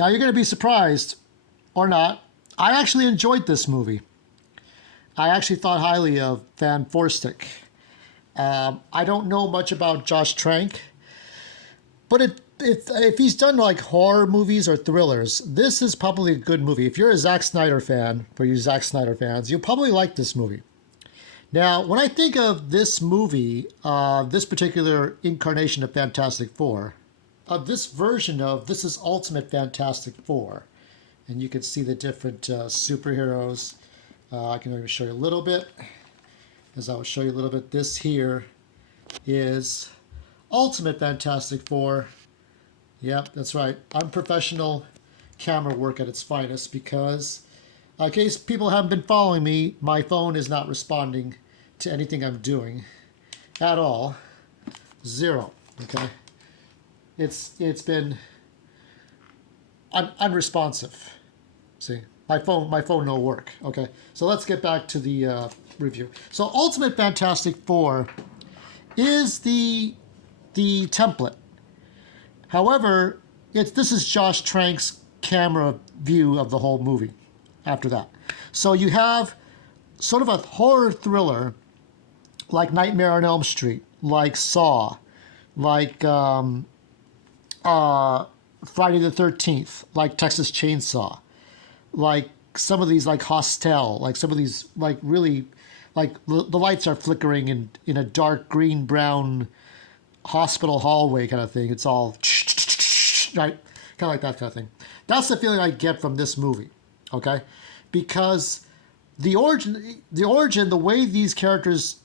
Now you're going to be surprised, or not. I actually enjoyed this movie. I actually thought highly of Fan4stic. I don't know much about Josh Trank, but if he's done like horror movies or thrillers, this is probably a good movie. If you're a Zack Snyder fan, for you Zack Snyder fans, you'll probably like this movie. Now, when I think of this movie, this particular incarnation of Fantastic Four, this version of this is Ultimate Fantastic Four, and you can see the different superheroes. I can maybe show you a little bit, as I will show you a little bit. This here is Ultimate Fantastic Four. Yep, that's right. Unprofessional camera work at its finest, because in case people haven't been following me, my phone is not responding to anything I'm doing at all. Zero. Okay. It's been unresponsive. See, my phone no work. Okay. So let's get back to the review. So Ultimate Fantastic Four is the template. However, this is Josh Trank's camera view of the whole movie after that. So you have sort of a horror thriller like Nightmare on Elm Street, like Saw, like Friday the 13th, like Texas Chainsaw, like some of these like Hostel, like some of these like really, like the lights are flickering in a dark green brown hospital hallway kind of thing. It's all right, kind of like that kind of thing. That's the feeling I get from this movie, okay? Because the origin, the way these characters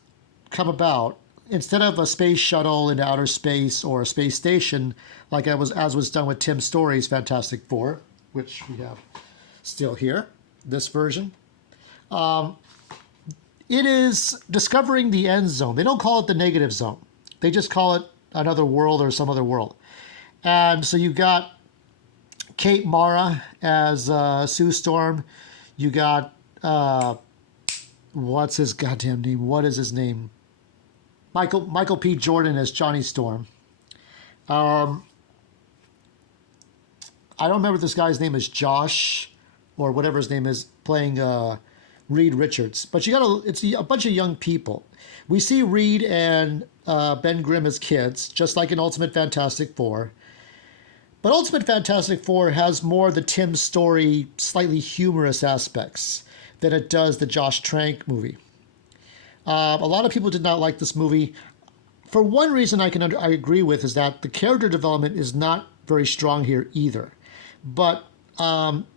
come about, instead of a space shuttle into outer space or a space station, like as was done with Tim Story's Fantastic Four, which we have still here, this version. It is discovering the end zone. They don't call it the negative zone. They just call it another world or some other world. And so you've got Kate Mara as Sue Storm. You got, what's his goddamn name? What is his name? Michael P. Jordan as Johnny Storm. I don't remember if this guy's name is Josh or whatever his name is, playing Reed Richards. But it's a bunch of young people. We see Reed and Ben Grimm as kids, just like in Ultimate Fantastic Four. But Ultimate Fantastic Four has more of the Tim Story, slightly humorous aspects than it does the Josh Trank movie. A lot of people did not like this movie. For one reason I agree with is that the character development is not very strong here either. But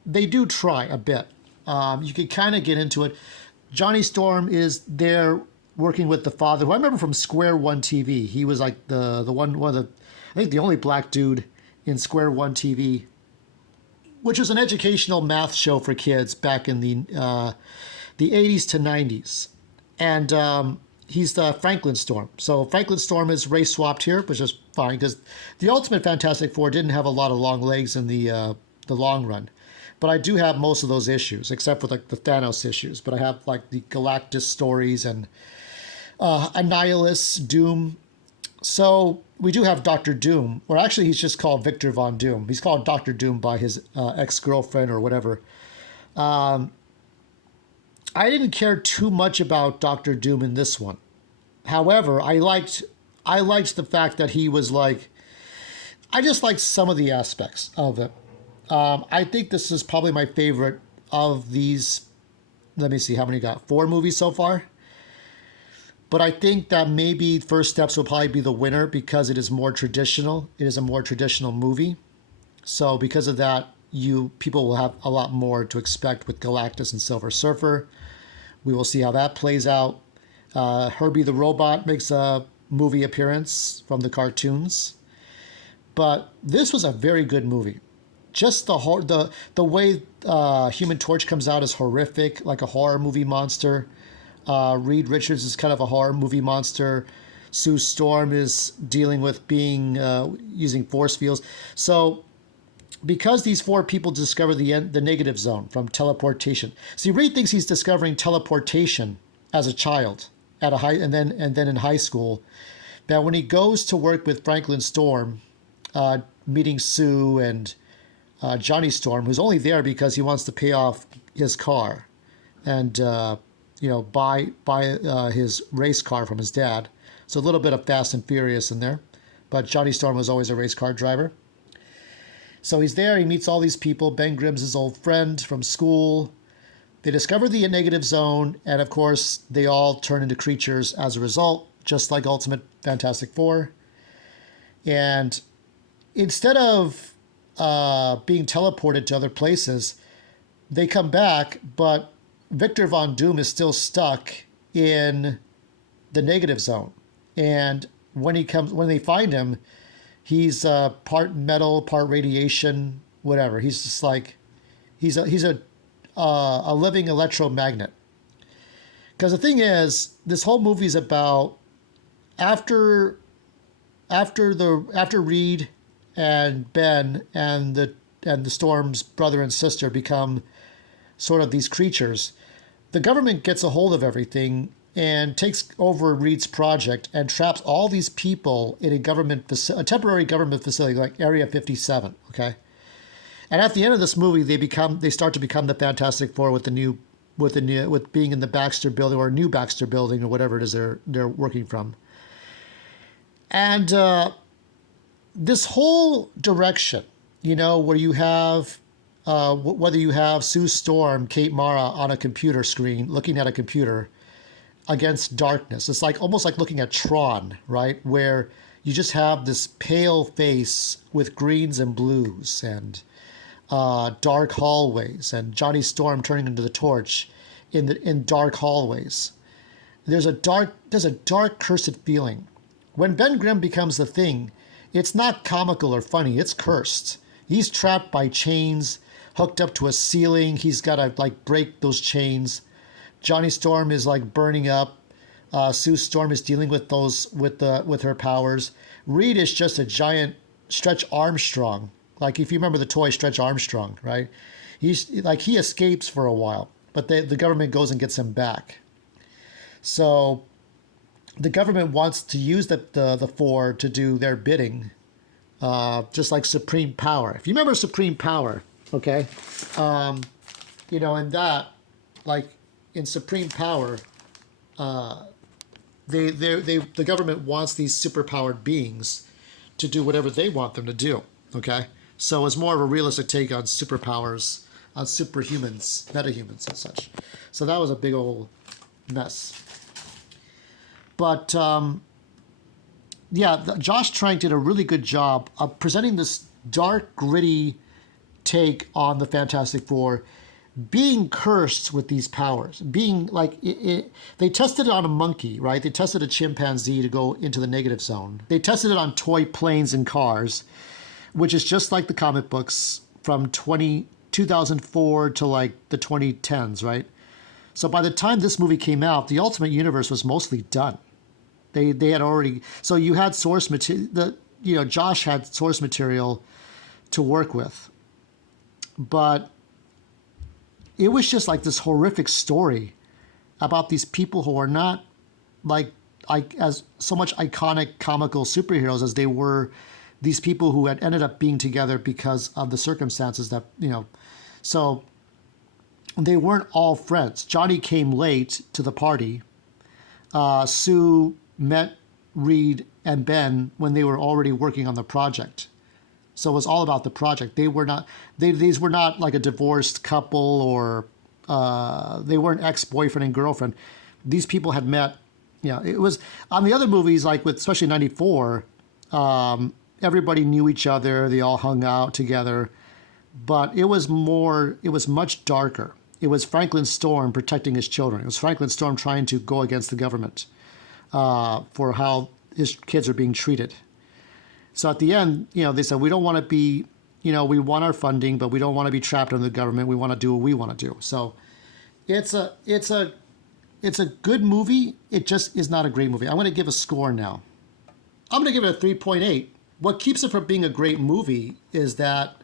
they do try a bit. You can kind of get into it. Johnny Storm is there working with the father, who I remember from Square One TV. He was like the one of the, I think the only black dude in Square One TV, which was an educational math show for kids back in the 80s to 90s. And he's the Franklin Storm. So Franklin Storm is race swapped here, which is fine, because the Ultimate Fantastic Four didn't have a lot of long legs in the long run. But I do have most of those issues, except for like the Thanos issues. But I have like the Galactus stories and Annihilus, Doom. So we do have Dr. Doom, or actually he's just called Victor Von Doom. He's called Dr. Doom by his ex-girlfriend or whatever. I didn't care too much about Dr. Doom in this one. However, I liked the fact that he was like, I just liked some of the aspects of it. I think this is probably my favorite of these. Let me see, how many got? 4 movies so far? But I think that maybe First Steps will probably be the winner because it is more traditional. It is a more traditional movie. So because of that, people will have a lot more to expect with Galactus and Silver Surfer. We will see how that plays out. Herbie the Robot makes a movie appearance from the cartoons. But this was a very good movie. Just the way Human Torch comes out is horrific, like a horror movie monster. Reed Richards is kind of a horror movie monster. Sue Storm is dealing with being using force fields. So because these 4 people discover the negative zone from teleportation. See, Reed thinks he's discovering teleportation as a child at a and then in high school. That when he goes to work with Franklin Storm, meeting Sue and Johnny Storm, who's only there because he wants to pay off his car and buy his race car from his dad. So a little bit of Fast and Furious in there, but Johnny Storm was always a race car driver. So he's there. He meets all these people. Ben Grimm's his old friend from school. They discover the negative zone, and of course, they all turn into creatures as a result, just like Ultimate Fantastic Four. And instead of being teleported to other places, they come back, but Victor Von Doom is still stuck in the negative zone. And when they find him, he's part metal, part radiation, whatever. He's just like he's a living electromagnet. Because the thing is, this whole movie is about after Reed and Ben and the Storm's brother and sister become sort of these creatures, the government gets a hold of everything and takes over Reed's project and traps all these people in a temporary government facility like Area 57. Okay, and at the end of this movie, they start to become the Fantastic Four with being in the Baxter Building or New Baxter Building or whatever it is they're working from. And this whole direction, where you have whether you have Sue Storm, Kate Mara on a computer screen looking at a computer against darkness. It's almost like looking at Tron, right? Where you just have this pale face with greens and blues and dark hallways, and Johnny Storm turning into the Torch in dark hallways. There's a dark cursed feeling. When Ben Grimm becomes the Thing, it's not comical or funny, it's cursed. He's trapped by chains, hooked up to a ceiling. He's got to break those chains. Johnny Storm is burning up. Sue Storm is dealing with with her powers. Reed is just a giant Stretch Armstrong. If you remember the toy Stretch Armstrong, right? He escapes for a while, but the government goes and gets him back. So the government wants to use the Four to do their bidding, just like Supreme Power. If you remember Supreme Power, okay, in that, in Supreme Power, the government wants these superpowered beings to do whatever they want them to do. Okay, so it's more of a realistic take on superpowers, on superhumans, metahumans, and such. So that was a big old mess. But Josh Trank did a really good job of presenting this dark, gritty take on the Fantastic Four, being cursed with these powers, being they tested it on a monkey, right? They tested a chimpanzee to go into the negative zone. They tested it on toy planes and cars, which is just like the comic books from 2004 to the 2010s, right? So by the time this movie came out, the Ultimate Universe was mostly done. They had already, so you had source material. Josh had source material to work with, but it was just this horrific story about these people who are not as so much iconic comical superheroes as they were these people who had ended up being together because of the circumstances that, so they weren't all friends. Johnny came late to the party. Sue met Reed and Ben when they were already working on the project. So it was all about the project. These were not like a divorced couple or they weren't ex-boyfriend and girlfriend. These people had met, it was on the other movies, with especially 94, everybody knew each other. They all hung out together, but it was much darker. It was Franklin Storm protecting his children. It was Franklin Storm trying to go against the government for how his kids are being treated. So at the end, they said, we don't want to be, we want our funding, but we don't want to be trapped under the government. We want to do what we want to do. So it's a good movie. It just is not a great movie. I'm going to give a score now. I'm going to give it a 3.8. What keeps it from being a great movie is that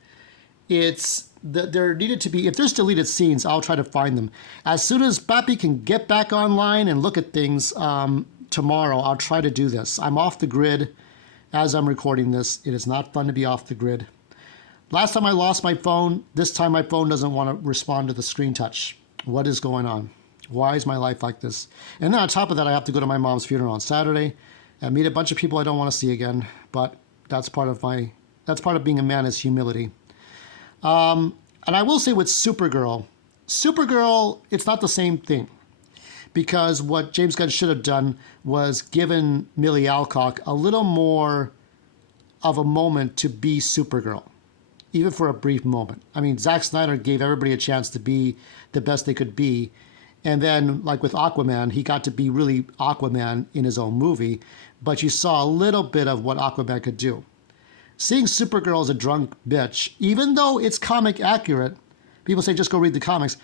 there needed to be, if there's deleted scenes, I'll try to find them. As soon as Pappy can get back online and look at things tomorrow, I'll try to do this. I'm off the grid as I'm recording this. It is not fun to be off the grid. Last time I lost my phone. This time my phone doesn't want to respond to the screen touch. What is going on? Why is my life like this? And then on top of that, I have to go to my mom's funeral on Saturday and meet a bunch of people I don't want to see again. But that's part of being a man, is humility. And I will say with Supergirl, it's not the same thing. Because what James Gunn should have done was given Millie Alcock a little more of a moment to be Supergirl, even for a brief moment. I mean, Zack Snyder gave everybody a chance to be the best they could be. And then, like with Aquaman, he got to be really Aquaman in his own movie. But you saw a little bit of what Aquaman could do. Seeing Supergirl as a drunk bitch, even though it's comic accurate, people say just go read the comics.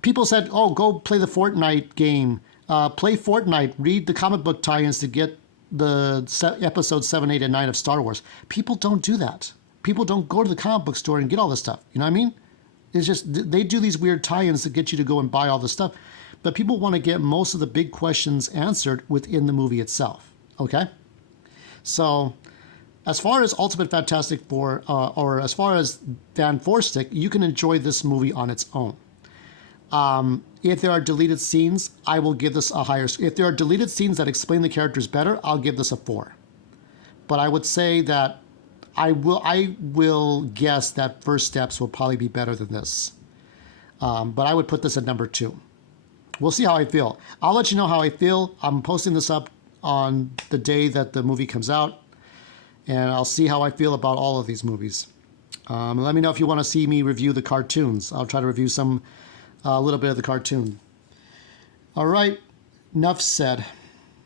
People said, oh, go play the Fortnite game. Play Fortnite, read the comic book tie-ins to get the episodes 7, 8, and 9 of Star Wars. People don't do that. People don't go to the comic book store and get all this stuff. You know what I mean? It's just, they do these weird tie-ins to get you to go and buy all this stuff. But people want to get most of the big questions answered within the movie itself. Okay? So, as far as Ultimate Fantastic Four, or as far as Fan4stic, you can enjoy this movie on its own. If there are deleted scenes, I will give this a higher. If there are deleted scenes that explain the characters better, I'll give this a 4. But I would say that I will guess that First Steps will probably be better than this. But I would put this at number 2. We'll see how I feel. I'll let you know how I feel. I'm posting this up on the day that the movie comes out, and I'll see how I feel about all of these movies. Let me know if you want to see me review the cartoons. I'll try to review a little bit of the cartoon. All right, enough said.